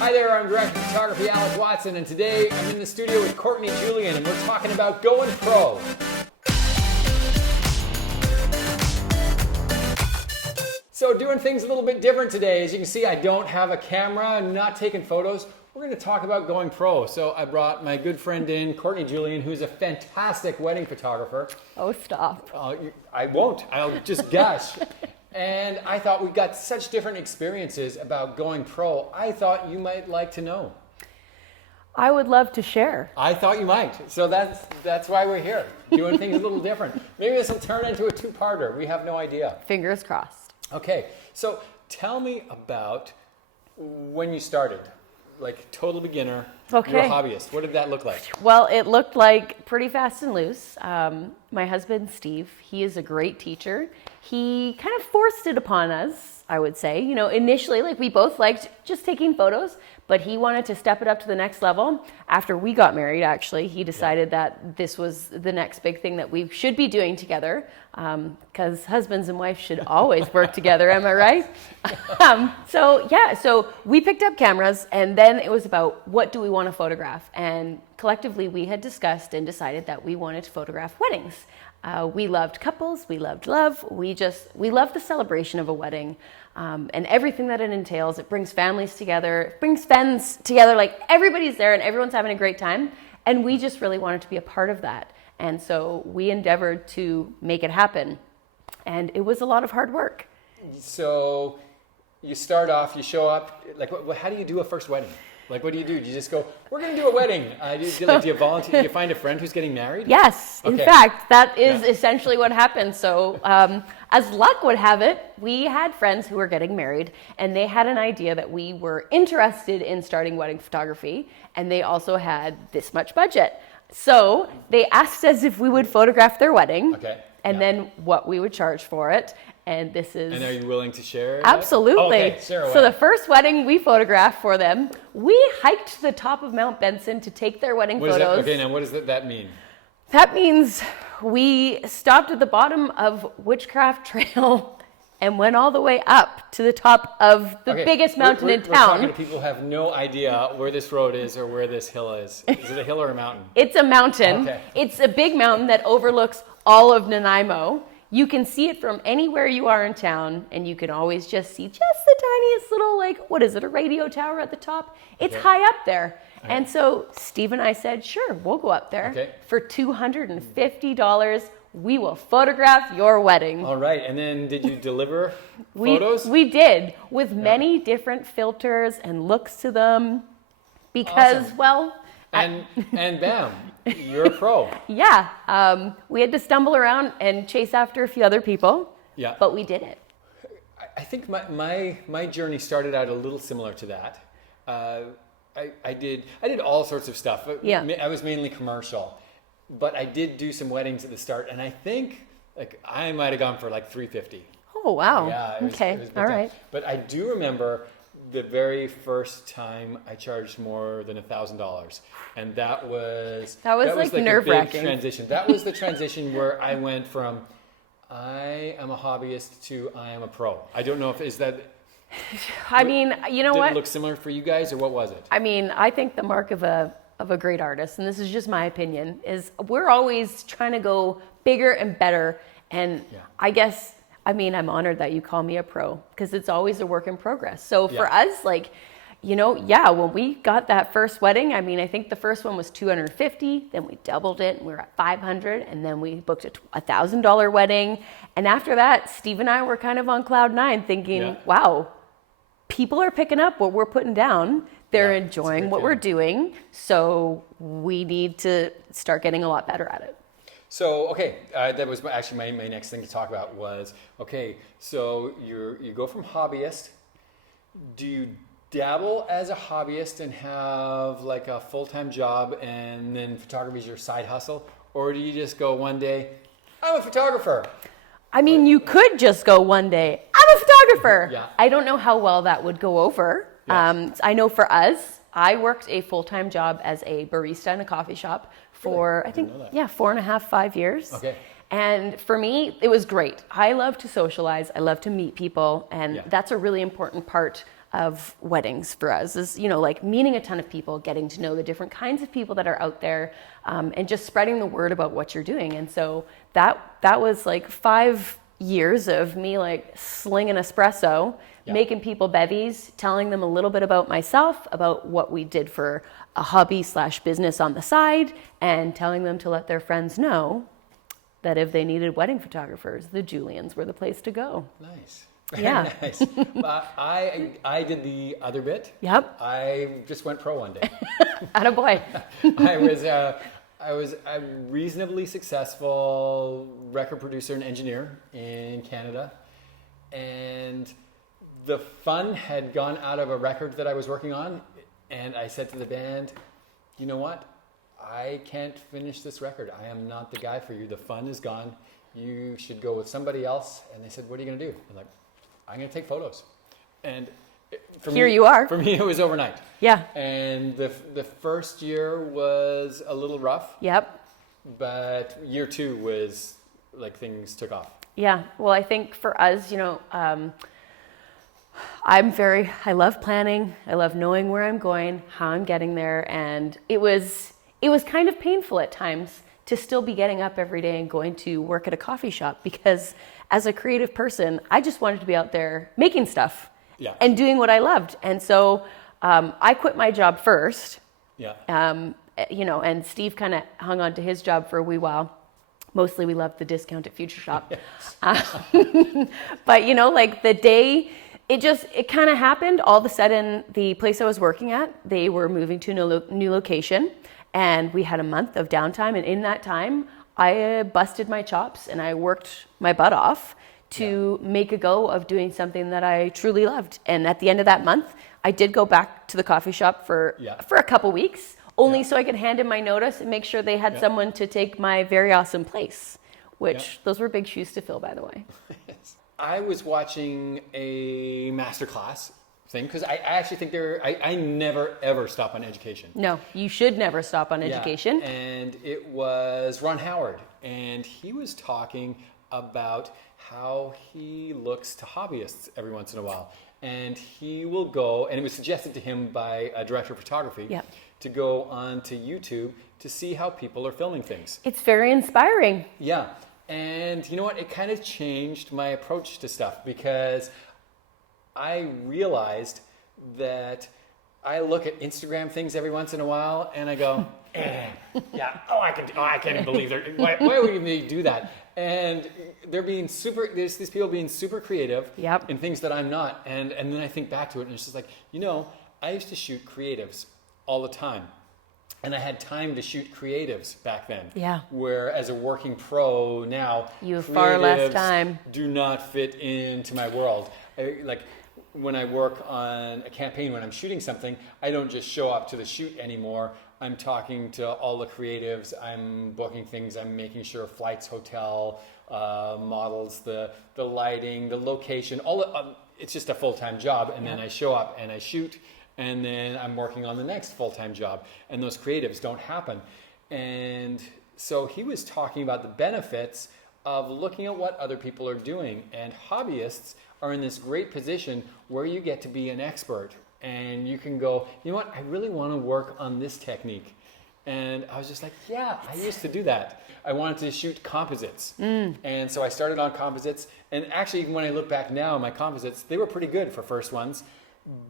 Hi there, I'm Director of Photography Alec Watson, and today I'm in the studio with Courtney Julen, and we're talking about going pro. So doing things a little bit different today. As you can see, I don't have a camera, I'm not taking photos. We're going to talk about going pro. So I brought my good friend in, Courtney Julen, who's a fantastic wedding photographer. Oh, stop. I won't, I'll just gush. And I thought we got such different experiences about going pro. I thought you might like to know. I would love to share. I thought you might. So that's why we're here, doing things a little different. Maybe this will turn into a two-parter. We have no idea. Fingers crossed. Okay, so tell me about when you started. Like total beginner, Okay. You're a hobbyist. What did that look like? Well, it looked like pretty fast and loose. My husband, Steve, he is a great teacher. He kind of forced it upon us, I would say. You know, initially, like we both liked just taking photos, but he wanted to step it up to the next level. After we got married, actually, he decided that this was the next big thing that we should be doing together, because husbands and wives should always work together, am I right? So we picked up cameras, and then it was about what do we want to photograph? And collectively, we had discussed and decided that we wanted to photograph weddings. We loved couples, we loved love, we love the celebration of a wedding, and everything that it entails. It brings families together, it brings friends together, like everybody's there and everyone's having a great time, and we just really wanted to be a part of that. And so we endeavored to make it happen, and it was a lot of hard work. So you start off, you show up, like how do you do a first wedding? Like, what do? Do you just go, we're going to do a wedding? Do you volunteer? Do you find a friend who's getting married? Yes. Okay. In fact, that is essentially what happened. So as luck would have it, we had friends who were getting married, and they had an idea that we were interested in starting wedding photography, and they also had this much budget. So they asked us if we would photograph their wedding, and then what we would charge for it. And this is... And are you willing to share? Absolutely. Okay, share away. So the first wedding we photographed for them, we hiked to the top of Mount Benson to take their wedding photos. Okay, now what does that mean? That means we stopped at the bottom of Witchcraft Trail and went all the way up to the top of the biggest mountain in town. We're talking to people who have no idea where this road is or where this hill is. Is it a hill or a mountain? It's a mountain. Okay. It's a big mountain that overlooks all of Nanaimo. You can see it from anywhere you are in town, and you can always just see just the tiniest little, like, what is it, a radio tower at the top? It's high up there. Okay. And so Steve and I said, sure, we'll go up there. Okay. For $250, we will photograph your wedding. All right, and then did you deliver photos? We did, with many different filters and looks to them, because, awesome. well... And bam, you're a pro. Yeah, we had to stumble around and chase after a few other people. Yeah, but we did it. I think my journey started out a little similar to that. I did all sorts of stuff. Yeah, I was mainly commercial, but I did do some weddings at the start, and I think like I might have gone for like $350. Oh wow! Yeah, it was all right. But I do remember the very first time I charged more than $1,000, and that was like nerve-wracking. Transition. That was the transition where I went from I am a hobbyist to I am a pro. I don't know if is that. I mean, you know what? Did it look similar for you guys, or what was it? I mean, I think the mark of a great artist, and this is just my opinion, is we're always trying to go bigger and better. And I guess. I mean, I'm honored that you call me a pro, because it's always a work in progress. So for us, like, you know, when we got that first wedding, I mean, I think the first one was $250, then we doubled it and we were at $500, and then we booked a $1,000 wedding. And after that, Steve and I were kind of on cloud nine thinking, wow, people are picking up what we're putting down. They're enjoying what we're doing. So we need to start getting a lot better at it. So, that was actually my next thing to talk about was, so you go from hobbyist. Do you dabble as a hobbyist and have like a full-time job and then photography is your side hustle? Or do you just go one day, I'm a photographer? I mean, you could just go one day, I'm a photographer. Yeah. I don't know how well that would go over. Yeah. I know for us, I worked a full-time job as a barista in a coffee shop for, I think, 4.5, 5 years. Okay. And for me, it was great. I love to socialize. I love to meet people. And that's a really important part of weddings for us is, like meeting a ton of people, getting to know the different kinds of people that are out there, and just spreading the word about what you're doing. And so that was like 5 years of me like slinging espresso, making people bevies, telling them a little bit about myself, about what we did for a hobby/business on the side, and telling them to let their friends know that if they needed wedding photographers, the Julens were the place to go. Nice. Yeah. Nice. I did the other bit. Yep. I just went pro one day. Attaboy. I was a reasonably successful record producer and engineer in Canada, and the fun had gone out of a record that I was working on, and I said to the band, you know what? I can't finish this record. I am not the guy for you. The fun is gone. You should go with somebody else. And they said, what are you going to do? I'm like, I'm going to take photos. And you are. For me, it was overnight. Yeah. And the first year was a little rough. Yep. But year 2 was like things took off. Yeah. Well, I think for us, I love planning. I love knowing where I'm going, how I'm getting there. And it was kind of painful at times to still be getting up every day and going to work at a coffee shop, because as a creative person, I just wanted to be out there making stuff and doing what I loved. And so I quit my job first. Yeah. And Steve kind of hung on to his job for a wee while. Mostly we loved the discount at Future Shop. But like the day, it kind of happened. All of a sudden, the place I was working at, they were moving to a new location, and we had a month of downtime. And in that time, I busted my chops and I worked my butt off to make a go of doing something that I truly loved. And at the end of that month, I did go back to the coffee shop for a couple weeks, only so I could hand in my notice and make sure they had someone to take my very awesome place, which those were big shoes to fill, by the way. I was watching a masterclass thing because I actually think I never ever stop on education. No, you should never stop on education. And it was Ron Howard, and he was talking about how he looks to hobbyists every once in a while. And he will go, and it was suggested to him by a director of photography to go onto YouTube to see how people are filming things. It's very inspiring. Yeah. And you know what? It kind of changed my approach to stuff, because I realized that I look at Instagram things every once in a while and I go, I can't even believe why would they do that? And there's these people being super creative in things that I'm not. And then I think back to it and it's just like, I used to shoot creatives all the time. And I had time to shoot creatives back then. Yeah. Where as a working pro now, you have far less time. Do not fit into my world. Like when I work on a campaign, when I'm shooting something, I don't just show up to the shoot anymore. I'm talking to all the creatives. I'm booking things. I'm making sure flights, hotel, models, the lighting, the location, it's just a full-time job. And then I show up and I shoot. And then I'm working on the next full-time job. And those creatives don't happen. And so he was talking about the benefits of looking at what other people are doing. And hobbyists are in this great position where you get to be an expert. And you can go, you know what, I really want to work on this technique. And I was just like, I used to do that. I wanted to shoot composites. And so I started on composites. And actually, when I look back now, my composites, they were pretty good for first ones.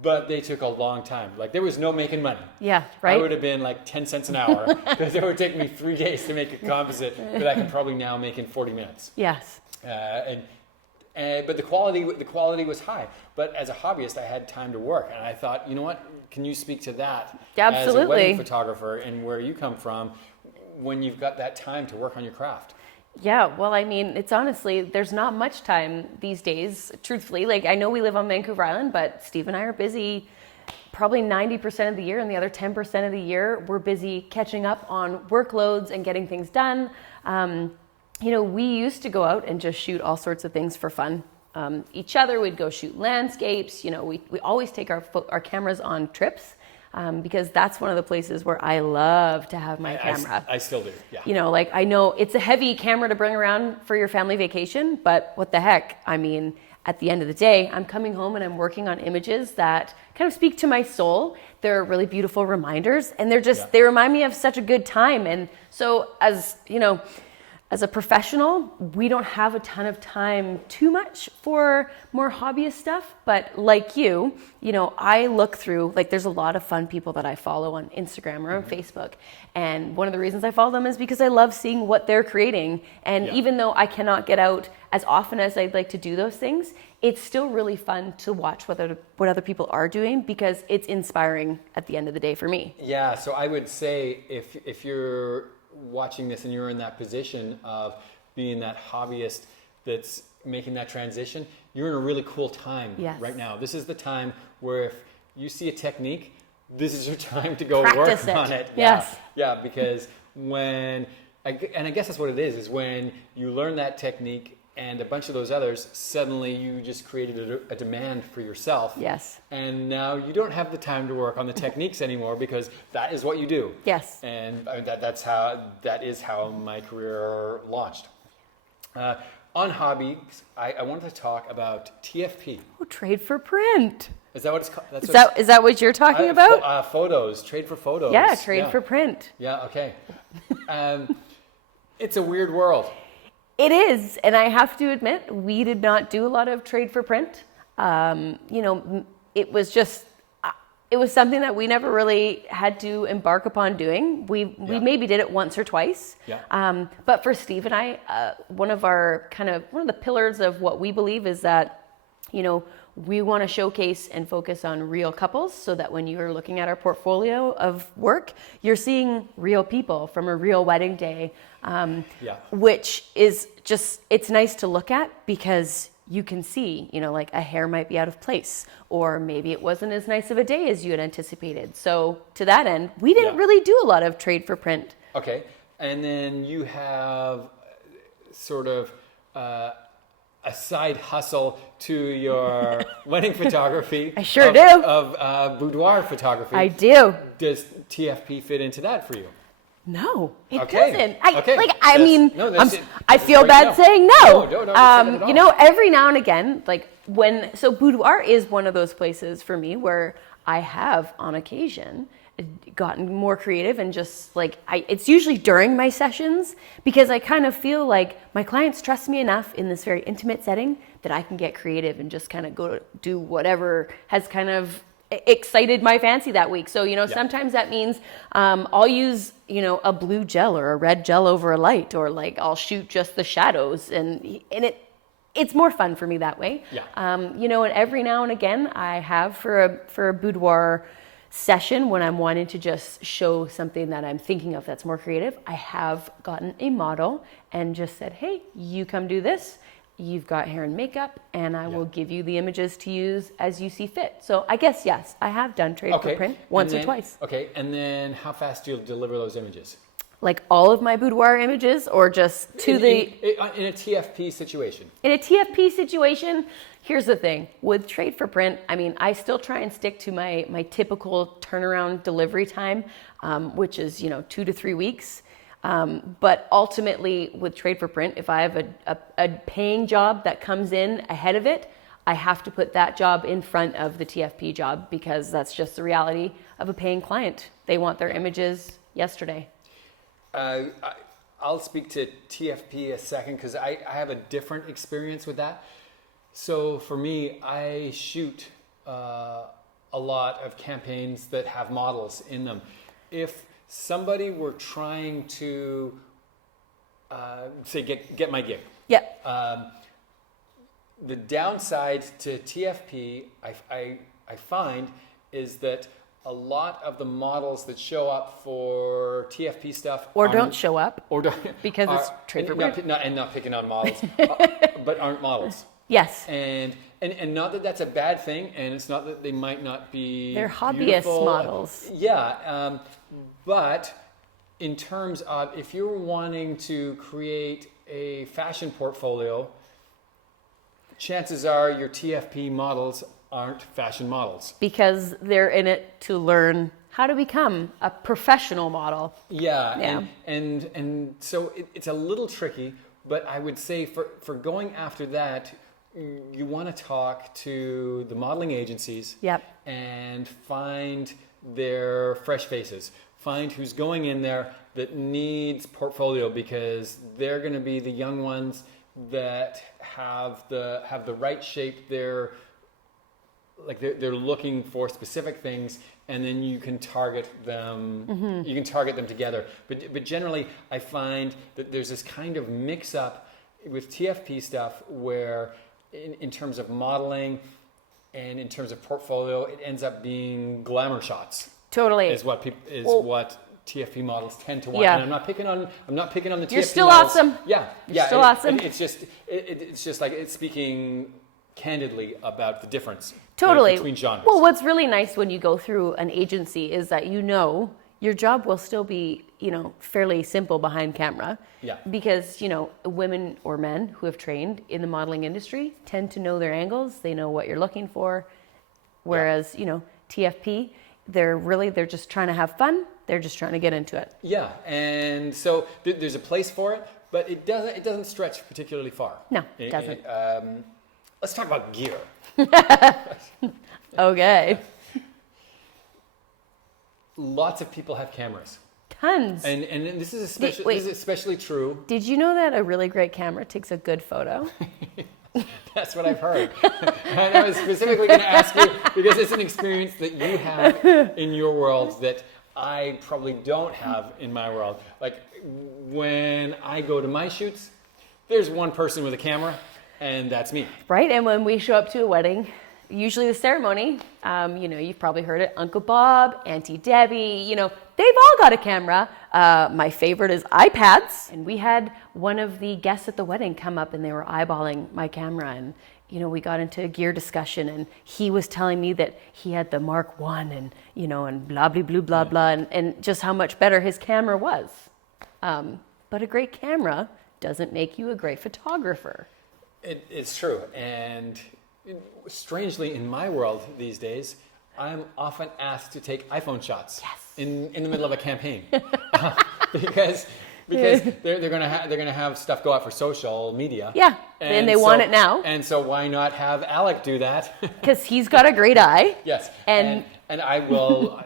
But they took a long time. Like there was no making money. Yeah, right. I would have been like 10 cents an hour because it would take me 3 days to make a composite that I can probably now make in 40 minutes. Yes. But the quality was high. But as a hobbyist, I had time to work, and I thought, you know what? Can you speak to that as a wedding photographer and where you come from when you've got that time to work on your craft? Yeah, well, I mean, it's honestly, there's not much time these days, truthfully. Like, I know we live on Vancouver Island, but Steve and I are busy probably 90% of the year, and the other 10% of the year, we're busy catching up on workloads and getting things done. We used to go out and just shoot all sorts of things for fun. Each other, we'd go shoot landscapes. We always take our cameras on trips. Because that's one of the places where I love to have my camera. I still do, yeah. I know it's a heavy camera to bring around for your family vacation, but what the heck? I mean, at the end of the day, I'm coming home and I'm working on images that kind of speak to my soul. They're really beautiful reminders, and they remind me of such a good time. And so as a professional, we don't have a ton of time too much for more hobbyist stuff, but like I look through, like, there's a lot of fun people that I follow on Instagram or on Facebook. And one of the reasons I follow them is because I love seeing what they're creating. And even though I cannot get out as often as I'd like to do those things, it's still really fun to watch what other people are doing, because it's inspiring at the end of the day for me. Yeah, so I would say if you're watching this and you're in that position of being that hobbyist that's making that transition, you're in a really cool time right now. This is the time where if you see a technique, this is your time to go Practice work on it. Yes. Yeah, because I guess that's what it is when you learn that technique and a bunch of those others, suddenly you just created a demand for yourself. Yes. And now you don't have the time to work on the techniques anymore, because that is what you do. Yes. And I mean, that is how my career launched. On hobbies, I wanted to talk about TFP. Oh, trade for print. Is that what it's called? Is that what you're talking about? Photos, trade for photos. Yeah, trade for print. Yeah, okay. It's a weird world. It is, and I have to admit, we did not do a lot of trade for print. It was something that we never really had to embark upon doing. We maybe did it once or twice. Yeah. But for Steve and I, one of the pillars of what we believe is that, we want to showcase and focus on real couples, so that when you're looking at our portfolio of work, you're seeing real people from a real wedding day, which is it's nice to look at, because you can see, like a hair might be out of place, or maybe it wasn't as nice of a day as you had anticipated. So to that end, we didn't really do a lot of trade for print. Okay. And then you have sort of a side hustle to your wedding photography. I sure do. Of boudoir photography. I do. Does TFP fit into that for you? No, it Okay. doesn't. I feel bad saying no. No, every now and again, so boudoir is one of those places for me where I have on occasion gotten more creative, and it's usually during my sessions, because I kind of feel like my clients trust me enough in this very intimate setting that I can get creative and just kind of go do whatever has kind of excited my fancy that week. So, sometimes that means I'll use, a blue gel or a red gel over a light, or I'll shoot just the shadows, and it's more fun for me that way. Yeah. And every now and again I have for a boudoir session, when I'm wanting to just show something that I'm thinking of that's more creative, I have gotten a model and just said, hey, you come do this. You've got hair and makeup, and I will give you the images to use as you see fit. So I guess, yes, I have done trade for print once or twice. Okay, and then how fast do you deliver those images? Like all of my boudoir images, or just in a TFP situation? In a TFP situation, here's the thing. With trade for print, I still try and stick to my typical turnaround delivery time, which is 2 to 3 weeks. But ultimately, with trade for print, if I have a paying job that comes in ahead of it, I have to put that job in front of the TFP job, because that's just the reality of a paying client. They want their images yesterday. I'll speak to TFP a second, because I have a different experience with that. So for me, I shoot a lot of campaigns that have models in them. If somebody were trying to say get my gig, the downside to TFP I find is that a lot of the models that show up for TFP stuff don't show up, because it's trade for print, not picking on models, but aren't models. Yes. And not that that's a bad thing, and it's not that they might not be. They're hobbyist beautiful models. Yeah, but in terms of if you're wanting to create a fashion portfolio, chances are your TFP models aren't fashion models. Because they're in it to learn how to become a professional model. Yeah. And so it's a little tricky, but I would say for going after that, you want to talk to the modeling agencies Yep. and find their fresh faces. Find who's going in there that needs portfolio, because they're going to be the young ones that have the right shape. They're looking for specific things, and then you can target them. Mm-hmm. You can target them together. But generally, I find that there's this kind of mix up with TFP stuff where, in terms of modeling and in terms of portfolio, it ends up being glamour shots. Totally. Is what TFP models tend to want. Yeah. And I'm not picking on the TFP You're still models. awesome. Yeah. You're still awesome. It's just like it's speaking candidly about the difference Totally. between genres. Well, what's really nice when you go through an agency is that your job will still be, fairly simple behind camera. Yeah. Because, women or men who have trained in the modeling industry tend to know their angles. They know what you're looking for. Whereas, TFP, they're just trying to have fun. They're just trying to get into it. Yeah. And so there's a place for it, but it doesn't stretch particularly far. No, it doesn't. Let's talk about gear. Okay. Lots of people have cameras. Tons. And this is especially Wait. this is especially true. Did you know that a really great camera takes a good photo? That's what I've heard. And I was specifically going to ask you, because it's an experience that you have in your world that I probably don't have in my world. Like when I go to my shoots, there's one person with a camera, and that's me. Right, and when we show up to a wedding, usually the ceremony, you've probably heard it, Uncle Bob, Auntie Debbie, they've all got a camera. My favorite is iPads. And we had one of the guests at the wedding come up and they were eyeballing my camera. And, we got into a gear discussion and he was telling me that he had the Mark I and, and blah, blah, blah, blah, blah, and just how much better his camera was. But a great camera doesn't make you a great photographer. It's true. And strangely, in my world these days, I'm often asked to take iPhone shots in the middle of a campaign because they're gonna have stuff go out for social media. Yeah, and they want it now. And so why not have Alec do that? Because he's got a great eye. Yes, and I will.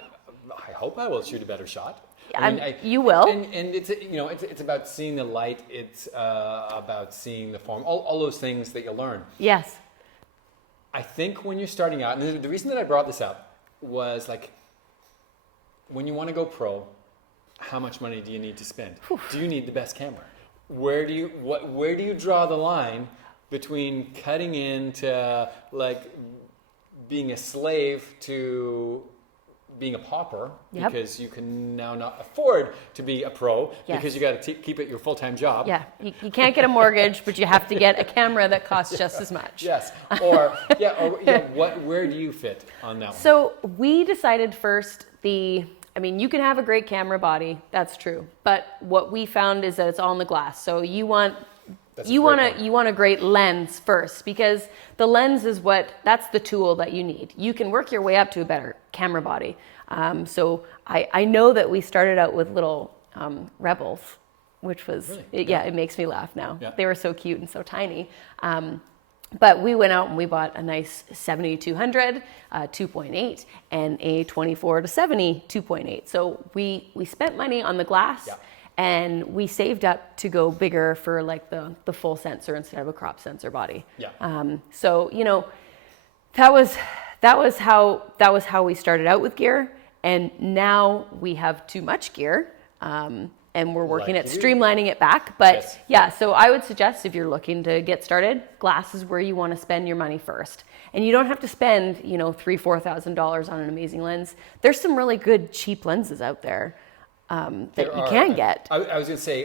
I hope I will shoot a better shot. You will. And it's about seeing the light. It's about seeing the form. All those things that you learn. Yes. I think when you're starting out, and the reason that I brought this up was like, when you want to go pro, how much money do you need to spend? Whew. Do you need the best camera? Where do you draw the line between cutting into like being a slave to being a pauper, because you can now not afford to be a pro, because you got to keep it your full-time job. Yeah, you can't get a mortgage, but you have to get a camera that costs just as much. Yes, where do you fit on that one? So we decided first you can have a great camera body, that's true, but what we found is that it's all in the glass. So you want a great lens first, because the lens is that's the tool that you need. You can work your way up to a better camera body. So I know that we started out with little Rebels, which was, really? It makes me laugh now. Yeah. They were so cute and so tiny. But we went out and we bought a nice 70-200, 2.8, and a 24-70 2.8. So we spent money on the glass. Yeah. And we saved up to go bigger for like the full sensor instead of a crop sensor body. Yeah. So that was how we started out with gear, and now we have too much gear, and we're working at streamlining it back. But so I would suggest if you're looking to get started, glass is where you want to spend your money first. And you don't have to spend $3,000-$4,000 on an amazing lens. There's some really good cheap lenses out there. That you can get. I was going to say,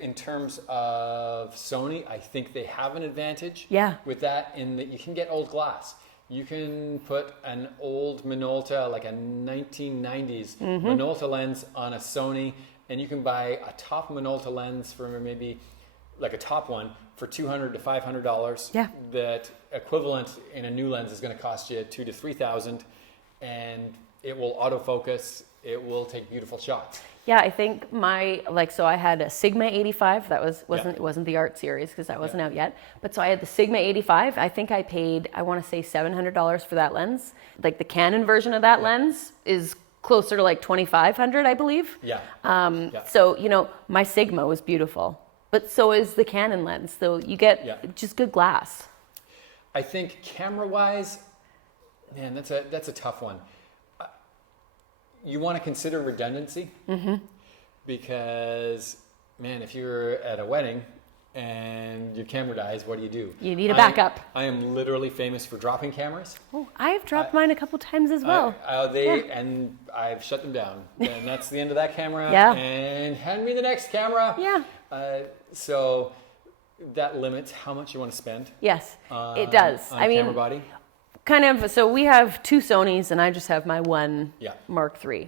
in terms of Sony, I think they have an advantage with that in that you can get old glass. You can put an old Minolta, like a 1990s Minolta lens on a Sony, and you can buy a top Minolta lens for maybe like a top one for $200 to $500. Yeah. That equivalent in a new lens is going to cost you $2,000 to $3,000, and it will autofocus. It will take beautiful shots. Yeah, I think so I had a Sigma 85. That it wasn't the art series because that wasn't out yet. But so I had the Sigma 85. I think I paid, I want to say $700 for that lens. Like the Canon version of that lens is closer to like $2,500, I believe. Yeah. So, my Sigma was beautiful, but so is the Canon lens. So you get just good glass. I think camera-wise, man, that's a tough one. You want to consider redundancy because, man, if you're at a wedding and your camera dies, what do? You need a backup. I am literally famous for dropping cameras. Oh, I've dropped mine a couple times as well. And I've shut them down. And that's the end of that camera. Yeah. And hand me the next camera. Yeah. So that limits how much you want to spend. Yes, it does. On camera body. Kind of, so we have two Sonys and I just have my one Mark III.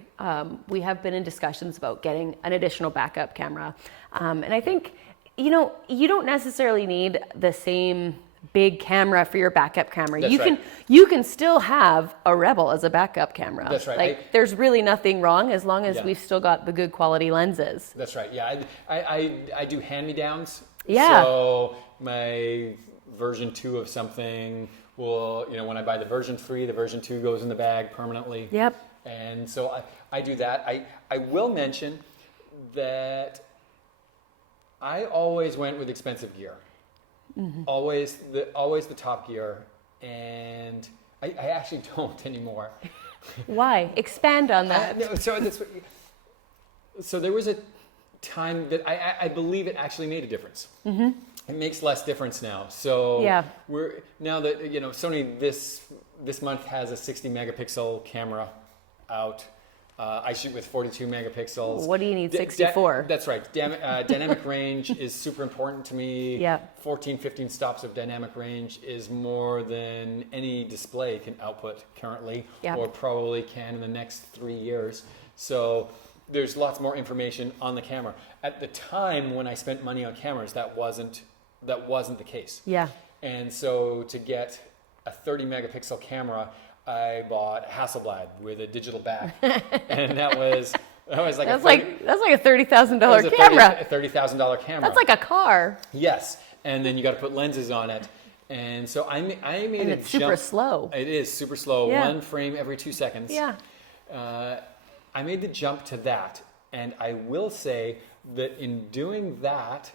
We have been in discussions about getting an additional backup camera. And I think, you don't necessarily need the same big camera for your backup camera. You can still have a Rebel as a backup camera. That's right. There's really nothing wrong as long as we've still got the good quality lenses. That's right. Yeah, I do hand-me-downs. Yeah. So my version 2 of something will, when I buy the version 3, the version 2 goes in the bag permanently. Yep. And so I do that. I will mention that I always went with expensive gear. Mm-hmm. Always the top gear. And I actually don't anymore. Why? Expand on that. So there was a time that I believe it actually made a difference. Mm-hmm. It makes less difference now. So we're now that Sony this month has a 60 megapixel camera out. I shoot with 42 megapixels. What do you need 64? That's right. Dynamic range is super important to me. Yeah. 14, 15 stops of dynamic range is more than any display can output currently, or probably can in the next 3 years. So there's lots more information on the camera. At the time when I spent money on cameras, that wasn't the case. Yeah. And so to get a 30 megapixel camera, I bought a Hasselblad with a digital back, and that was like that's like a $30,000 camera. A $30,000 camera. That's like a car. Yes, and then you got to put lenses on it, and so I made and it's super slow. It is super slow. Yeah. 1 frame every 2 seconds. Yeah. I made the jump to that, and I will say that in doing that,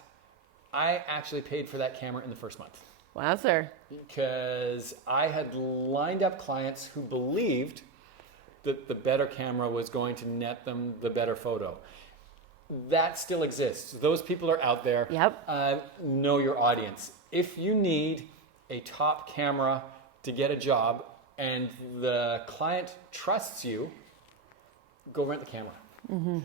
I actually paid for that camera in the first month. Wow, sir. Because I had lined up clients who believed that the better camera was going to net them the better photo. That still exists. Those people are out there. Yep. Know your audience. If you need a top camera to get a job and the client trusts you, go rent the camera. Mm-hmm.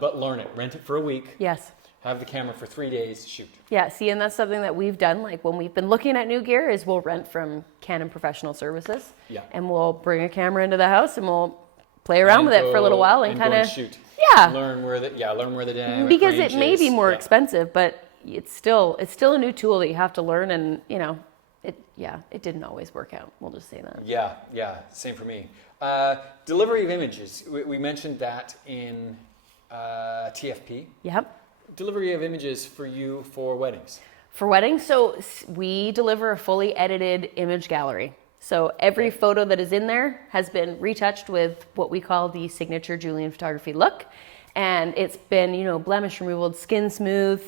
But learn it. Rent it for a week. Yes. Have the camera for 3 days, shoot. Yeah, see, and that's something that we've done. Like when we've been looking at new gear is we'll rent from Canon Professional Services. Yeah. And we'll bring a camera into the house and we'll play around with it for a little while and kind of shoot. Yeah. Learn where the dynamic because range it may be is. more expensive, but it's still a new tool that you have to learn, and it didn't always work out. We'll just say that. Yeah, same for me. Delivery of images. We mentioned that in TFP. Yep. Delivery of images for you for weddings. For weddings, so we deliver a fully edited image gallery. So every photo that is in there has been retouched with what we call the signature Julen photography look. And it's been, blemish removal, skin smooth,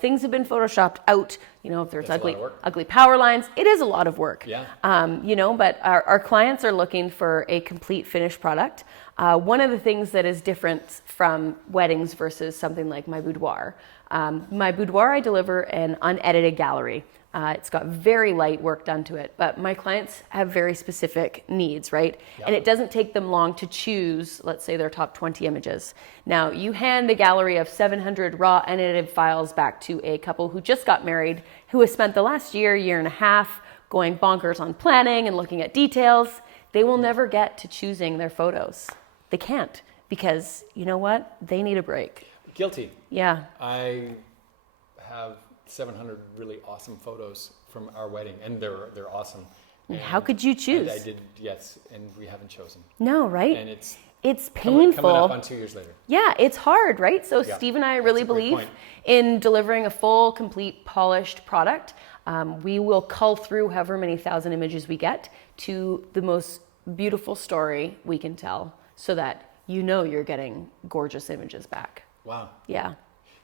things have been photoshopped out, if there's ugly power lines. It is a lot of work. Yeah. But our clients are looking for a complete finished product. One of the things that is different from weddings versus something like my boudoir. My boudoir, I deliver an unedited gallery. It's got very light work done to it, but my clients have very specific needs, right? Yep. And it doesn't take them long to choose, let's say, their top 20 images. Now, you hand a gallery of 700 raw unedited files back to a couple who just got married, who has spent the last year and a half going bonkers on planning and looking at details. They will never get to choosing their photos. They can't, because you know what? They need a break. Guilty. Yeah. I have 700 really awesome photos from our wedding, and they're awesome. And how could you choose? I did, yes, and we haven't chosen. No, right? And it's painful. Coming up on 2 years later. Yeah, it's hard, right? So Yeah, Steve and I really that's a great believe point. in delivering a full, complete, polished product. We will cull through however many thousand images we get to the most beautiful story we can tell so that you know you're getting gorgeous images back. Wow. Yeah.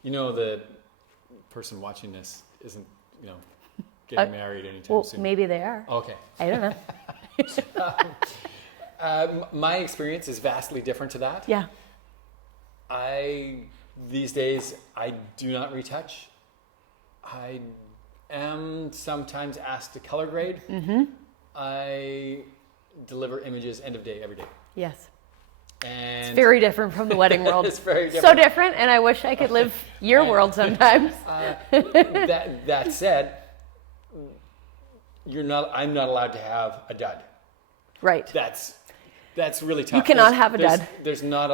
You know, the person watching this isn't, getting married anytime Well, soon. maybe they are. Okay. I don't know. My experience is vastly different to that. Yeah. These days, I do not retouch. I am sometimes asked to color grade. Mm-hmm. I deliver images end of day every day. Yes. And It's very different from the wedding world. It's very different. So different, and I wish I could live your world sometimes. That said, I'm not allowed to have a dud. Right. That's really tough. You cannot have a dud. There's not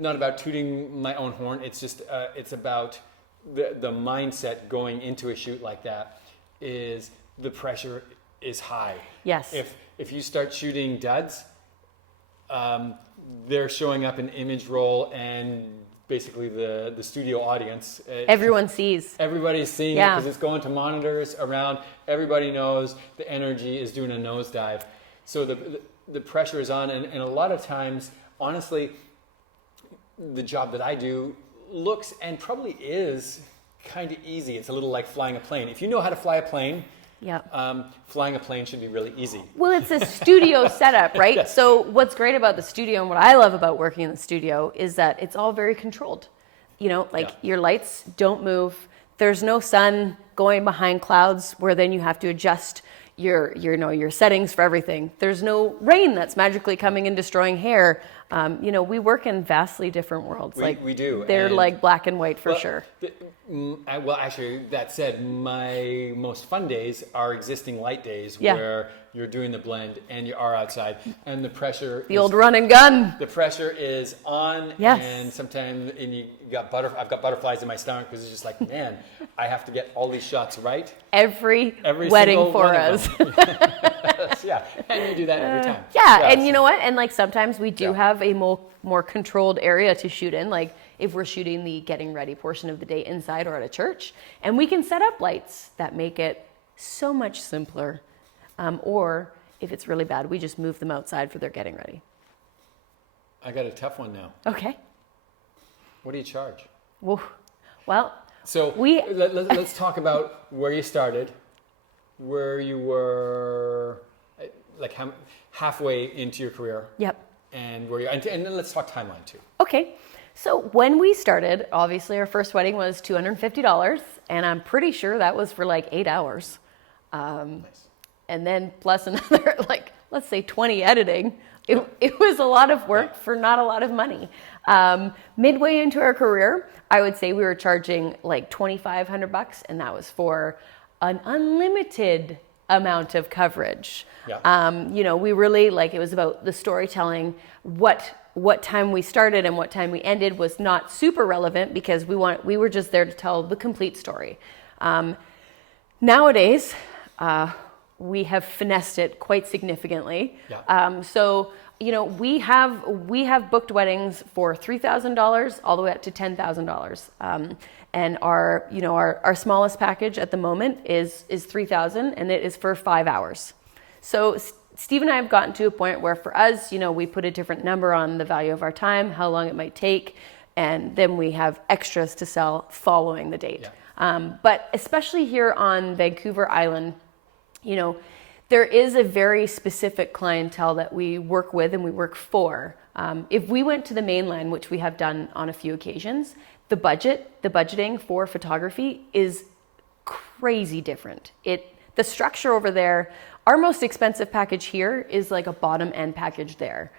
not about tooting my own horn. It's just, it's about the mindset going into a shoot like that is the pressure is high. Yes. If you start shooting duds, they're showing up in image roll and basically the studio audience. Everyone sees. Everybody's seeing it because it's going to monitors around. Everybody knows the energy is doing a nosedive. So the pressure is on, and a lot of times, honestly, the job that I do looks and probably is kind of easy. It's a little like flying a plane. If you know how to fly a plane, flying a plane should be really easy. Well, it's a studio setup, right? Yes. So what's great about the studio and what I love about working in the studio is that it's all very controlled. Your lights don't move. There's no sun going behind clouds where then you have to adjust your settings for everything. There's no rain that's magically coming and destroying hair. We work in vastly different worlds. We do. They're like black and white for sure. Well, actually, that said, my most fun days are existing light days where you're doing the blend and you are outside and the pressure. The old run and gun. The pressure is on. Yes. And sometimes I've got butterflies in my stomach because it's just like, man, I have to get all these shots right. Every wedding single for one us. of them. Yeah, and you do that every time. And you know what? And sometimes we do have a more controlled area to shoot in. Like if we're shooting the getting ready portion of the day inside or at a church, and we can set up lights that make it so much simpler. Or if it's really bad, we just move them outside for their getting ready. I got a tough one now. Okay. What do you charge? Well, so let's talk about where you started, where you were, like halfway into your career. Yep. And where you and then let's talk timeline too. Okay. So when we started, obviously our first wedding was $250, and I'm pretty sure that was for 8 hours. Nice. And then plus another, let's say 20 editing. It was a lot of work for not a lot of money. Midway into our career, I would say we were charging $2,500, and that was for an unlimited amount of coverage. Yeah. We really it was about the storytelling. What time we started and what time we ended was not super relevant because we were just there to tell the complete story. Nowadays, we have finessed it quite significantly. Yeah. So we have booked weddings for $3,000 all the way up to $10,000. And our smallest package at the moment is $3,000, and it is for 5 hours. So Steve and I have gotten to a point where for us, we put a different number on the value of our time, how long it might take, and then we have extras to sell following the date. Yeah. But especially here on Vancouver Island, there is a very specific clientele that we work with and we work for. If we went to the mainland, which we have done on a few occasions, the budgeting for photography is crazy different. The structure over there, our most expensive package here is like a bottom end package there.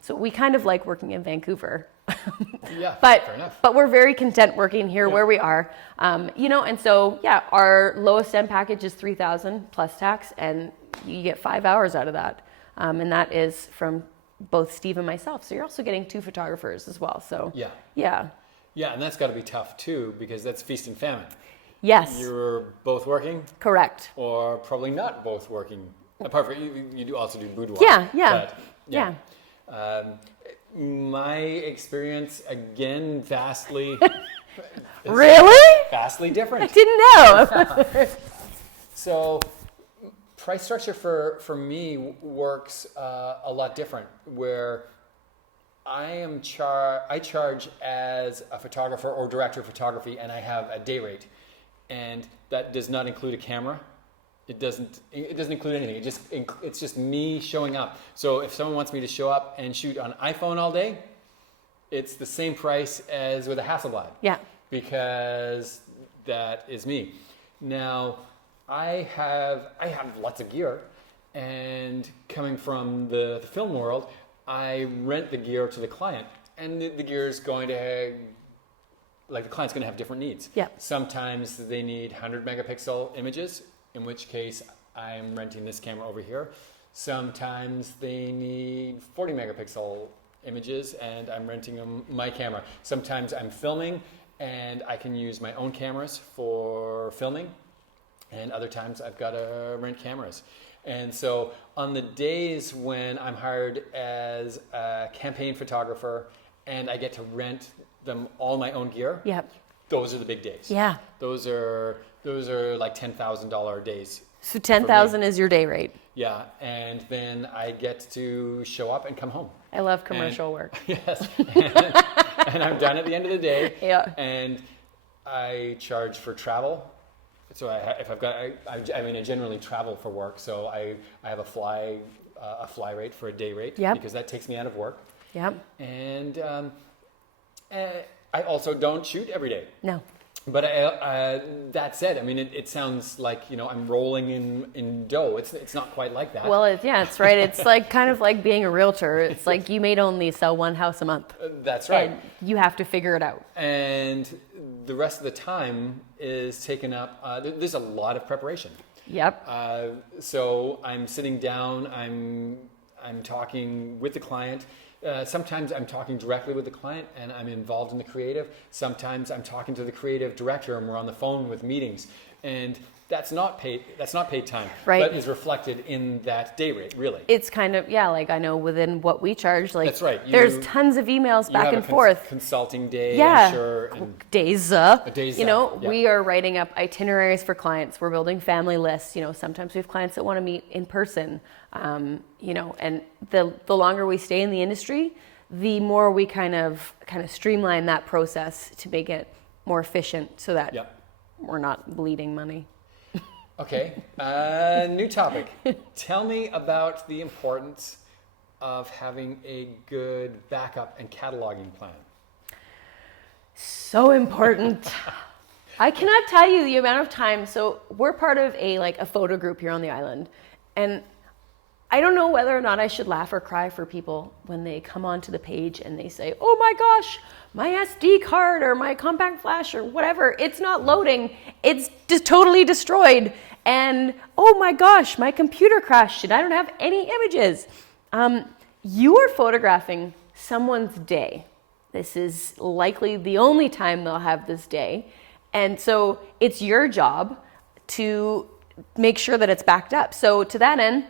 So we kind of like working in Vancouver. Yeah, fair enough. But we're very content working here where we are. And so, our lowest end package is $3,000 plus tax, and you get 5 hours out of that. And that is from both Steve and myself. So you're also getting 2 photographers as well. So yeah. Yeah, and that's got to be tough too because that's feast and famine. Yes. you're both working, Correct. or probably not both working. Apart from you do also do boudoir. Yeah. But, my experience again vastly Really? vastly different. I didn't know. So price structure for me works a lot different, where I charge as a photographer or director of photography, and I have a day rate, and that does not include a camera. It doesn't include anything. It's just me showing up. So if someone wants me to show up and shoot on iPhone all day, it's the same price as with a Hasselblad. Yeah. Because that is me. Now, I have lots of gear, and coming from the film world, I rent the gear to the client, and the gear is going to, like, the client's going to have different needs. Yeah. Sometimes they need 100 megapixel images, in which case I'm renting this camera over here. Sometimes they need 40 megapixel images, and I'm renting them my camera. Sometimes I'm filming, and I can use my own cameras for filming, and other times I've got to rent cameras. And so on the days when I'm hired as a campaign photographer and I get to rent them all my own gear, Yep. those are the big days. Yeah. Those are like $10,000 days. So 10,000 is your day rate. Yeah, and then I get to show up and come home. I love commercial work. Yes, and I'm done at the end of the day. Yeah. And I charge for travel. So I generally travel for work. So I have a fly rate for a day rate. Yep. Because that takes me out of work. Yep. And I also don't shoot every day. No. But that said, I mean, it sounds like, I'm rolling in dough. It's not quite like that. Well, it's right. It's like kind of like being a realtor. It's like you may only sell one house a month. That's right. And you have to figure it out. And the rest of the time is taken up. There's a lot of preparation. Yep. So I'm sitting down. I'm talking with the client. Sometimes I'm talking directly with the client and I'm involved in the creative. Sometimes I'm talking to the creative director and we're on the phone with meetings. And that's not paid time. Right. But is reflected in that day rate, really. It's kind of, like I know within what we charge, like That's right. there's tons of emails back and forth. Consulting day, Yeah. I'm sure. And Days. Yeah. We are writing up itineraries for clients. We're building family lists. Sometimes we have clients that want to meet in person. And the longer we stay in the industry, the more we kind of streamline that process to make it more efficient so that we're not bleeding money. Okay, new topic. Tell me about the importance of having a good backup and cataloging plan. So important. I cannot tell you the amount of time. So we're part of a photo group here on the island, and I don't know whether or not I should laugh or cry for people when they come onto the page and they say, "Oh my gosh, my SD card or my compact flash or whatever, it's not loading. It's just totally destroyed. And oh my gosh, my computer crashed and I don't have any images." You are photographing someone's day. This is likely the only time they'll have this day. And so it's your job to make sure that it's backed up. So to that end,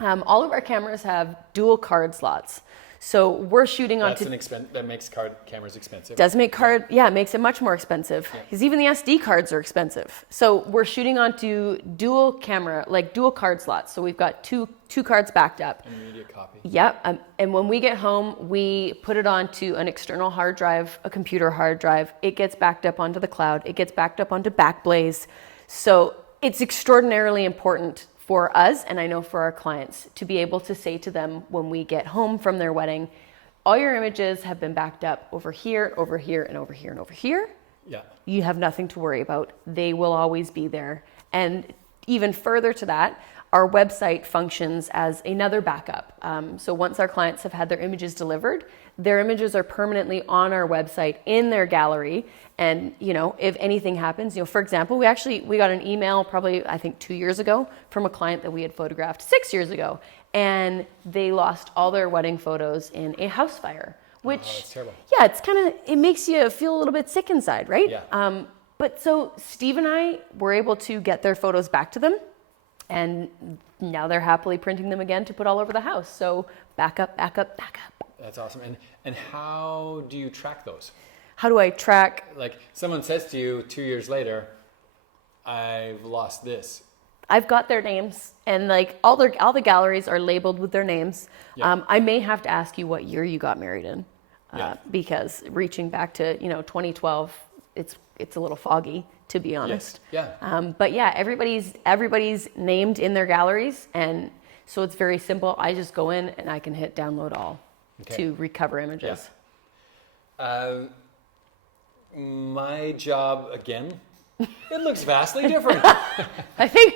all of our cameras have dual card slots. So we're shooting onto... That makes cameras expensive. Does make it makes it much more expensive. Because even the SD cards are expensive. So we're shooting onto dual card slots. So we've got two cards backed up. Immediate copy. Yep. And when we get home, we put it onto an external hard drive, a computer hard drive. It gets backed up onto the cloud. It gets backed up onto Backblaze. So it's extraordinarily important for us, and I know for our clients, to be able to say to them when we get home from their wedding, all your images have been backed up over here, over here, and over here, and over here. Yeah. You have nothing to worry about. They will always be there. And even further to that, our website functions as another backup. So once our clients have had their images delivered, their images are permanently on our website in their gallery. And, if anything happens, for example, we got an email probably, I think 2 years ago from a client that we had photographed 6 years ago. And they lost all their wedding photos in a house fire, which, that's terrible. yeah, it makes you feel a little bit sick inside, right? Yeah. But so Steve and I were able to get their photos back to them, and now they're happily printing them again to put all over the house. So back up, back up, back up. That's awesome. And how do you track those? How do I track? Like someone says to you 2 years later, I've lost this. I've got their names, and like all the galleries are labeled with their names. Yeah. I may have to ask you what year you got married in, Yeah. because reaching back to 2012, it's a little foggy, to be honest. Yes. Yeah. But yeah, everybody's named in their galleries, and so it's very simple. I just go in and I can hit download all to recover images. Yeah. My job again. It looks vastly different. I think.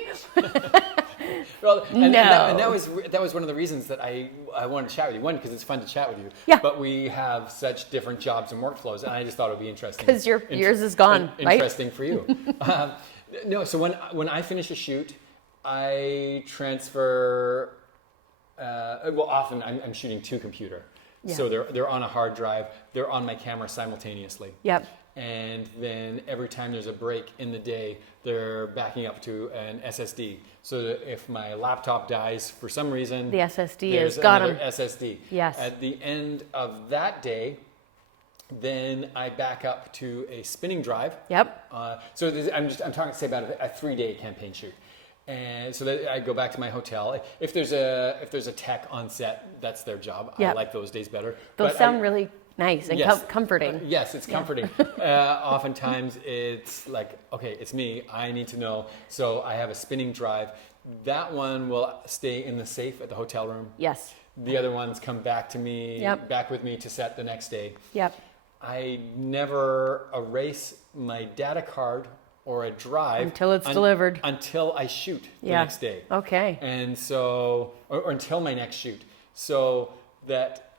Well, and No. that was one of the reasons that I wanted to chat with you. One, because it's fun to chat with you. Yeah. But we have such different jobs and workflows, and I just thought it would be interesting. Because yours is gone, right? Interesting for you. No, so when I finish a shoot, I transfer. Often I'm shooting to computer, so they're on a hard drive. They're on my camera simultaneously. Yep. And then every time there's a break in the day, they're backing up to an SSD. So that if my laptop dies for some reason, The SSD there's has got another 'em. SSD. Yes. At the end of that day, then I back up to a spinning drive. Yep. I'm talking say about a 3-day campaign shoot. And so that I go back to my hotel. If there's a tech on set, that's their job. I Yep. like those days better. Those But sound really nice and Yes. comforting. Yes, it's comforting. Oftentimes it's like, okay, it's me. I need to know. So I have a spinning drive. That one will stay in the safe at the hotel room. Yes. The other ones come back to me, Yep. back with me to set the next day. Yep. I never erase my data card or a drive Until it's delivered. Until I shoot the Yeah. next day. Okay. And so, or until my next shoot, so that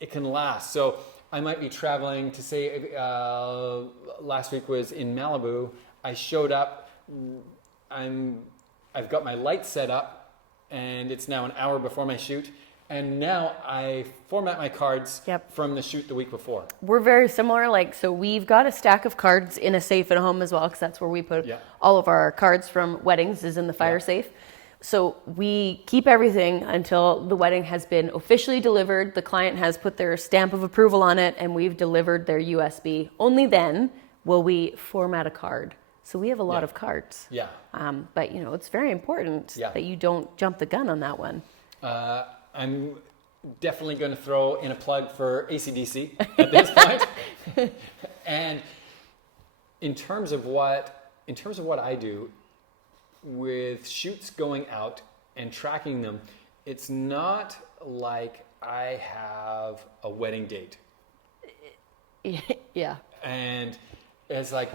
it can last. So I might be traveling to say, last week was in Malibu. I showed up, I've got my lights set up, and it's now an hour before my shoot. And now I format my cards Yep. from the shoot the week before. We're very similar. So we've got a stack of cards in a safe at home as well, because that's where we put Yeah. all of our cards from weddings is in the fire Yeah. safe. So we keep everything until the wedding has been officially delivered. The client has put their stamp of approval on it, and we've delivered their USB. Only then will we format a card. So we have a lot Yeah. of cards. Yeah. But it's very important Yeah. that you don't jump the gun on that one. I'm definitely going to throw in a plug for ACDSee at this point. And in terms of what I do with shoots going out and tracking them, it's not like I have a wedding date. Yeah. And it's like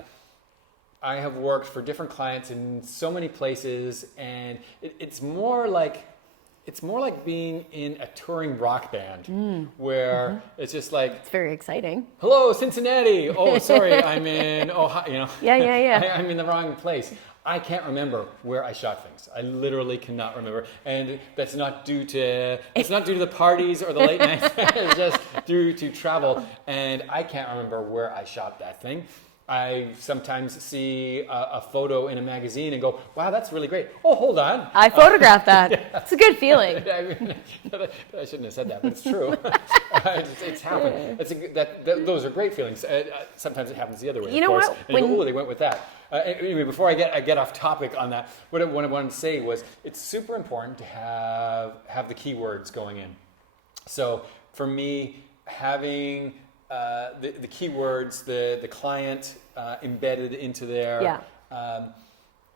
I have worked for different clients in so many places, and it's more like being in a touring rock band where it's just like, It's very exciting. hello, Cincinnati. Oh, sorry, I'm in Ohio. Yeah. I'm in the wrong place. I can't remember where I shot things. I literally cannot remember, and that's not due to the parties or the late nights. It's just due to travel, and I can't remember where I shot that thing. I sometimes see a photo in a magazine and go, wow, that's really great. Oh, hold on. I photographed that. It's a good feeling. I mean, I shouldn't have said that, but it's true. It's happened. Those are great feelings. Sometimes it happens the other way. You know of course. what? And you go, oh, they went with that. Anyway, before I get off topic on that, what I wanted to say was it's super important to have the keywords going in. So for me, having the keywords, the client embedded into there. Yeah.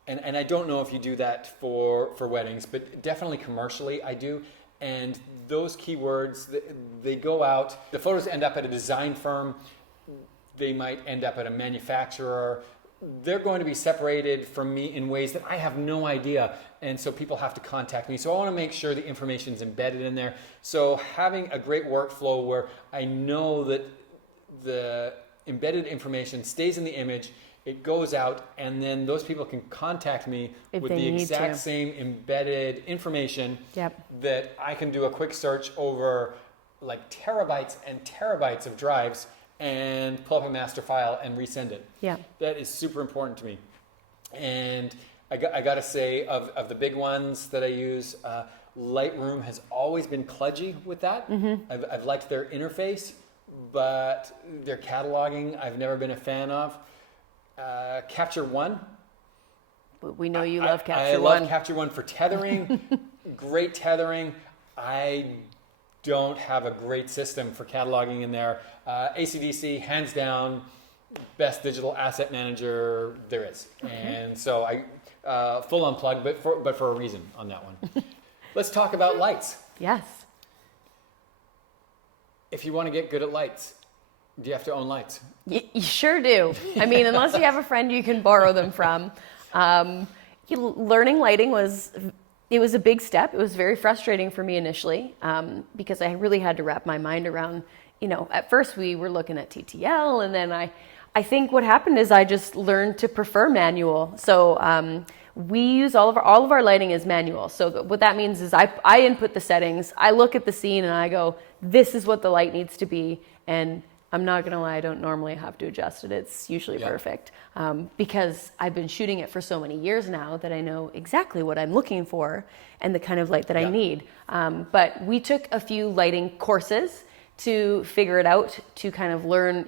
And I don't know if you do that for weddings, but definitely commercially I do. And those keywords, they go out. The photos end up at a design firm. They might end up at a manufacturer. They're going to be separated from me in ways that I have no idea. And so people have to contact me. So I want to make sure the information is embedded in there. So having a great workflow where I know that the embedded information stays in the image, it goes out, and then those people can contact me If with they the need exact to. same embedded information Yep. that I can do a quick search over like terabytes and terabytes of drives, and pull up a master file and resend it. Yeah. That is super important to me. And I got to say, of the big ones that I use, Lightroom has always been kludgy with that. I've liked their interface, but their cataloging I've never been a fan of. Capture One. We know you love Capture I One. love Capture One for tethering. Great tethering. I don't have a great system for cataloging in there. ACDSee, hands down, best digital asset manager there is. And so I full unplug, but for a reason on that one. Let's talk about lights. Yes. If you want to get good at lights, do you have to own lights? You sure do. I mean, unless you have a friend you can borrow them from. Learning lighting was a big step. It was very frustrating for me initially because I really had to wrap my mind around, at first we were looking at TTL, and then I think what happened is I just learned to prefer manual. So we use all of our lighting is manual. So what that means is I input the settings, I look at the scene, and I go, this is what the light needs to be. And I'm not going to lie, I don't normally have to adjust it. It's usually perfect because I've been shooting it for so many years now that I know exactly what I'm looking for and the kind of light that I need. But we took a few lighting courses to figure it out, to kind of learn,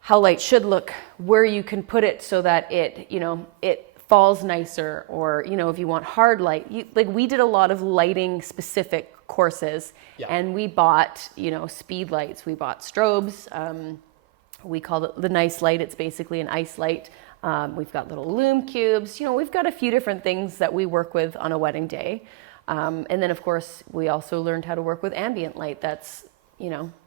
how light should look, where you can put it so that it falls nicer, or if you want hard light, we did a lot of lighting specific courses, and we bought speed lights, we bought strobes, we call it the nice light. It's basically an ice light. We've got little lume cubes, we've got a few different things that we work with on a wedding day, and then of course we also learned how to work with ambient light that's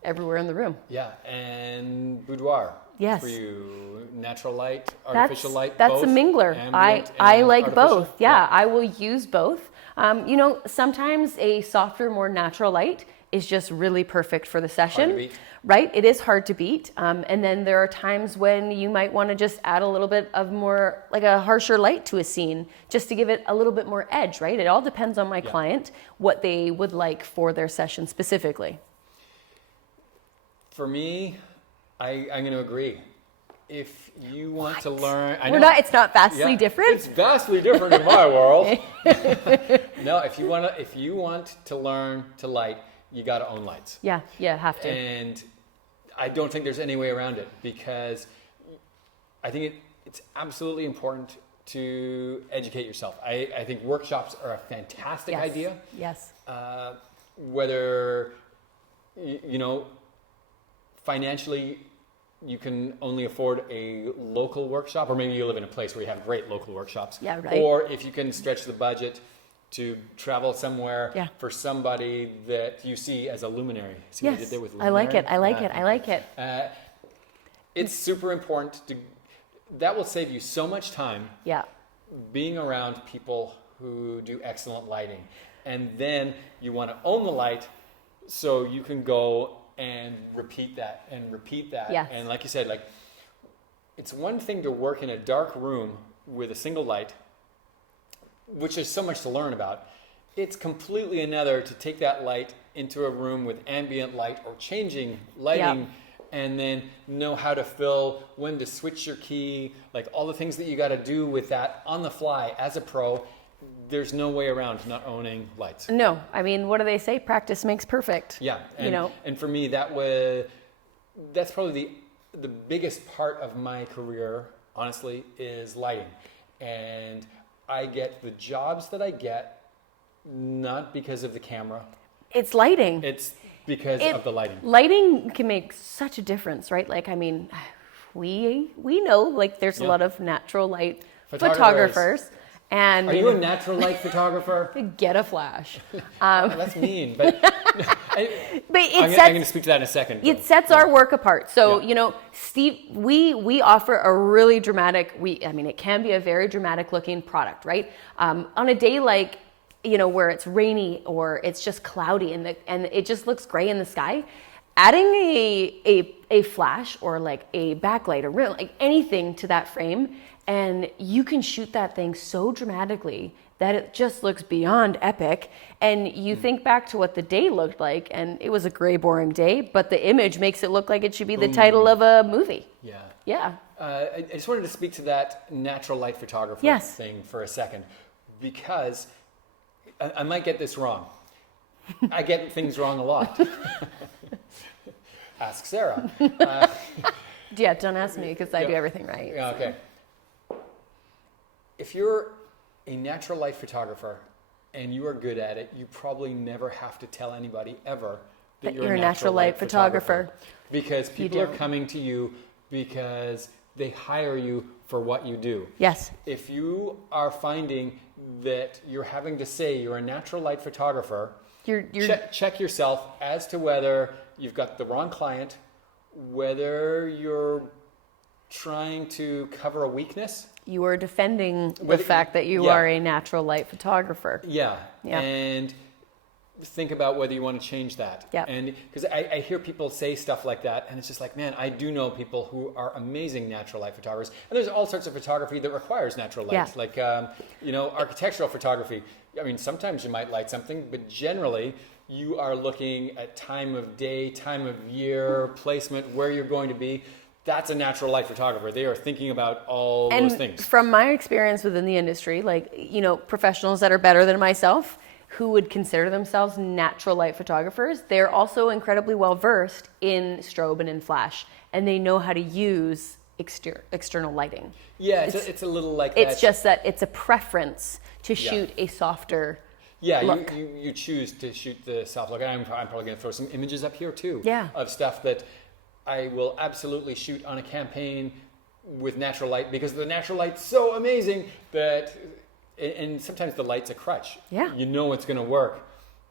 everywhere in the room. And boudoir. Yes. For you, natural light, artificial light, that's both? a mingler. I like both. Yeah, I will use both. Sometimes a softer, more natural light is just really perfect for the session. Hard to beat. Right? It is hard to beat. And then there are times when you might want to just add a little bit of more, like a harsher light to a scene, just to give it a little bit more edge, right? It all depends on my client, what they would like for their session specifically. For me, I'm going to agree. If you want to learn, It's not vastly different. It's vastly different in my world. No, if you want to learn to light, you got to own lights. Yeah, have to. And I don't think there's any way around it, because I think it's absolutely important to educate yourself. I think workshops are a fantastic idea. Yes. Whether financially you can only afford a local workshop, or maybe you live in a place where you have great local workshops. Yeah, right. Or if you can stretch the budget to travel somewhere for somebody that you see as a luminary. See what I did there with luminary? I like it. It's super important that will save you so much time. Yeah. Being around people who do excellent lighting. And then you want to own the light so you can go and repeat that. Yes. And like you said, it's one thing to work in a dark room with a single light, which is so much to learn about. It's completely another to take that light into a room with ambient light or changing lighting, and then know how to fill, when to switch your key, all the things that you got to do with that on the fly as a pro. There's no way around not owning lights. No, I mean, what do they say? Practice makes perfect. Yeah, and for me, that's probably the biggest part of my career, honestly, is lighting. And I get the jobs that I get not because of the camera. It's lighting. It's because of the lighting. Lighting can make such a difference, right? We know there's a lot of natural light photographers. And are you a natural light photographer? Get a flash. That's mean, but I'm going to speak to that in a second. It sets our work apart. So, Steve, we offer a really dramatic, it can be a very dramatic looking product, right? On a day where it's rainy or it's just cloudy and it just looks gray in the sky, adding a flash or a backlight, a rim, anything to that frame, and you can shoot that thing so dramatically that it just looks beyond epic. And you think back to what the day looked like, and it was a gray, boring day, but the image makes it look like it should be the title of a movie. Yeah. Yeah. I just wanted to speak to that natural light photography thing for a second, because I might get this wrong. I get things wrong a lot. Ask Sarah. Yeah, don't ask me because I do everything right. Yeah, okay. If you're a natural light photographer and you are good at it, you probably never have to tell anybody ever that you're a natural light photographer. Because people are coming to you because they hire you for what you do. Yes. If you are finding that you're having to say you're a natural light photographer, check yourself as to whether you've got the wrong client, whether you're trying to cover a weekness. You are defending the fact that you are a natural light photographer. Yeah. And think about whether you want to change that. Yeah. And because I hear people say stuff like that, and it's just like, man, I do know people who are amazing natural light photographers. And there's all sorts of photography that requires natural light, like architectural photography. I mean, sometimes you might light something, but generally you are looking at time of day, time of year, placement, where you're going to be. That's a natural light photographer. They are thinking about all those things. And from my experience within the industry, professionals that are better than myself, who would consider themselves natural light photographers, they're also incredibly well versed in strobe and in flash, and they know how to use external lighting. Yeah, it's a little like it's just that it's a preference to shoot a softer look. You choose to shoot the soft look. And I'm probably going to throw some images up here too of stuff that I will absolutely shoot on a campaign with natural light, because the natural light's so amazing that, and sometimes the light's a crutch. Yeah. You know it's going to work,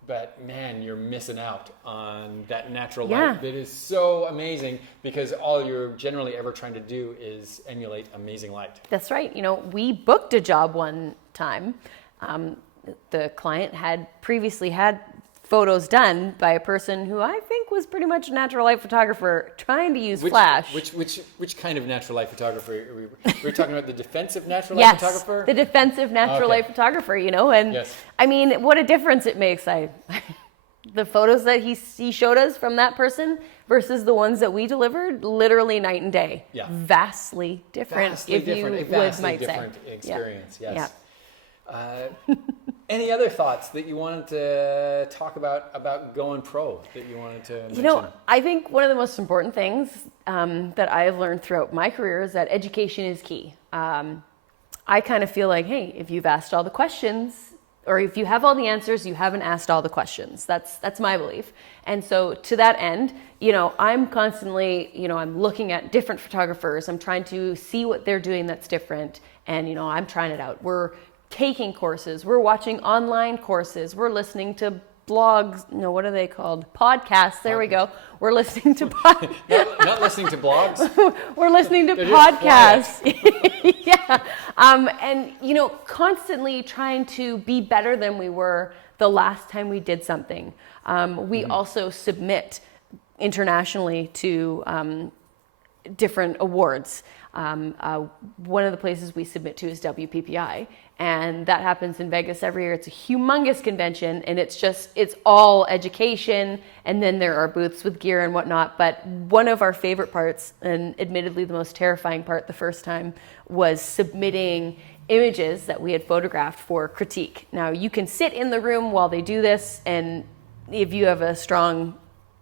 but man, you're missing out on that natural light that is so amazing, because all you're generally ever trying to do is emulate amazing light. That's right. We booked a job one time. The client had previously had photos done by a person who I think was pretty much a natural light photographer trying to use flash. Which kind of natural light photographer? We're talking about the defensive natural light photographer? Yes, the defensive natural light photographer, and I mean, what a difference it makes. The photos that he showed us from that person versus the ones that we delivered, literally night and day. Yeah. Vastly different, A vastly different experience, yes. Any other thoughts that you wanted to talk about going pro that you wanted to mention? I think one of the most important things that I have learned throughout my career is that education is key. I kind of feel like, hey, if you've asked all the questions, or if you have all the answers, you haven't asked all the questions. That's my belief. And so to that end, I'm constantly, I'm looking at different photographers. I'm trying to see what they're doing that's different. And, I'm trying it out. We're taking courses. We're watching online courses. We're listening to blogs. No, what are they called? Podcasts. There we go. We're listening to not listening to blogs. We're listening to podcasts. Yeah. And constantly trying to be better than we were the last time we did something. We also submit internationally to different awards. One of the places we submit to is WPPI, and that happens in Vegas every year. It's a humongous convention, and it's all education, and then there are booths with gear and whatnot. But one of our favorite parts, and admittedly the most terrifying part the first time, was submitting images that we had photographed for critique. Now, you can sit in the room while they do this, and if you have a strong,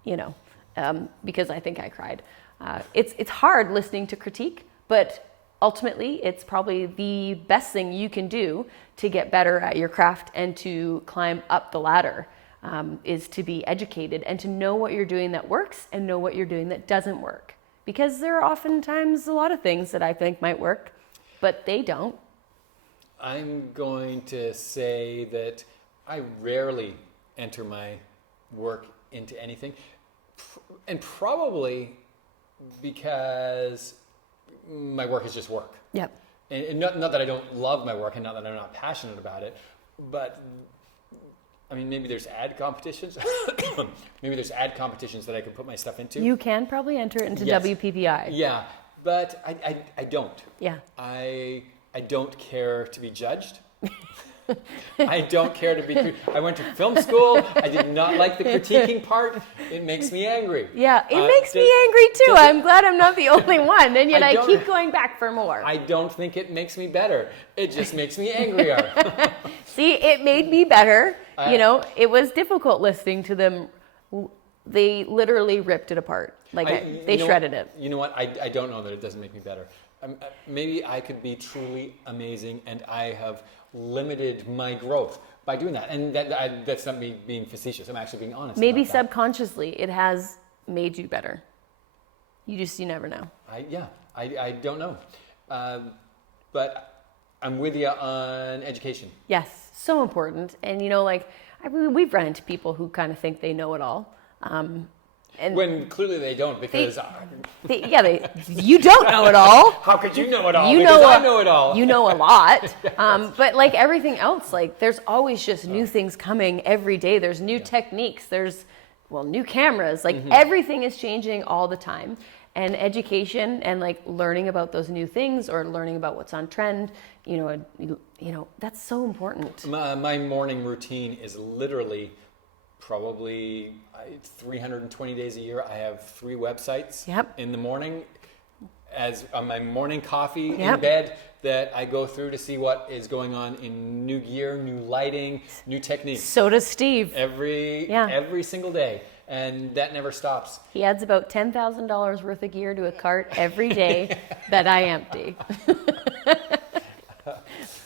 because I think I cried. It's hard listening to critique, but ultimately it's probably the best thing you can do to get better at your craft and to climb up the ladder, is to be educated and to know what you're doing that works and know what you're doing that doesn't work. Because there are oftentimes a lot of things that I think might work, but they don't. I'm going to say that I rarely enter my work into anything, and probably because my work is just work. Yep. And not that I don't love my work, and not that I'm not passionate about it, but I mean, maybe there's ad competitions. Maybe there's ad competitions that I could put my stuff into. You can probably enter it into WPPI. Yeah, but I don't. Yeah. I don't care to be judged. I don't care to be. I went to film school. I did not like the critiquing part. It makes me angry. Yeah, it makes me angry too. I'm glad I'm not the only one, and yet I keep going back for more. I don't think it makes me better. It just makes me angrier. See, it made me better. It was difficult listening to them. They literally ripped it apart. They shredded it. You know what? I don't know that it doesn't make me better. Maybe I could be truly amazing, and I have limited my growth by doing that. And that's not me being facetious. I'm actually being honest. Maybe about subconsciously it has made you better. You never know. I don't know. But I'm with you on education. Yes, so important. And we've run into people who kind of think they know it all. And when clearly they don't, because you don't know it all. How could you know it all? I know it all. You know a lot. But like everything else, there's always just new things coming every day. There's new techniques. There's new cameras. Everything is changing all the time. And education and learning about those new things or learning about what's on trend, that's so important. My morning routine is literally probably 320 days a year. I have 3 websites in the morning as my morning coffee in bed that I go through to see what is going on in new gear, new lighting, new techniques. So does Steve. Every single day. And that never stops. He adds about $10,000 worth of gear to a cart every day that I empty.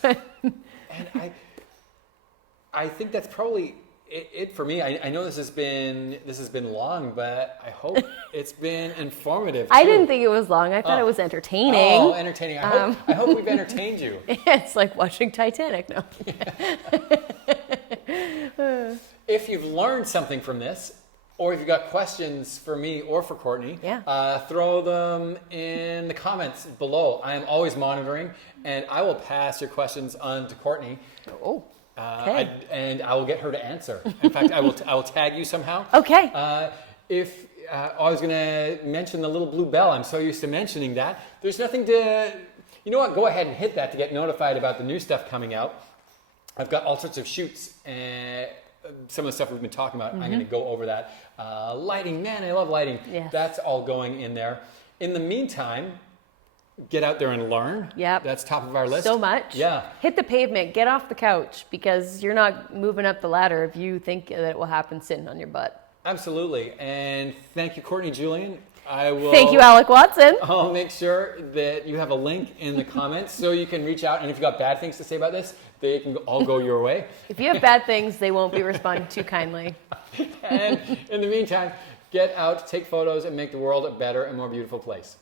And I think that's probably it for me. I know this has been long, but I hope it's been informative. I didn't think it was long. I thought it was entertaining. Oh, entertaining! I hope we've entertained you. It's like watching Titanic. No. If you've learned something from this, or if you've got questions for me or for Courtney, throw them in the comments below. I am always monitoring, and I will pass your questions on to Courtney. Oh. Okay. And I will get her to answer. In fact, I will tag you somehow. Okay. I was going to mention the little blue bell. I'm so used to mentioning that. There's nothing to... You know what? Go ahead and hit that to get notified about the new stuff coming out. I've got all sorts of shoots and some of the stuff we've been talking about. I'm going to go over that. Lighting. Man, I love lighting. Yes. That's all going in there. In the meantime... Get out there and learn. Yep. That's top of our list. So much. Yeah. Hit the pavement. Get off the couch because you're not moving up the ladder if you think that it will happen sitting on your butt. Absolutely. And thank you, Courtney, Julen. Thank you, Alec Watson. I'll make sure that you have a link in the comments so you can reach out. And if you've got bad things to say about this, they can all go your way. If you have bad things, they won't be responded too kindly. And in the meantime, get out, take photos, and make the world a better and more beautiful place.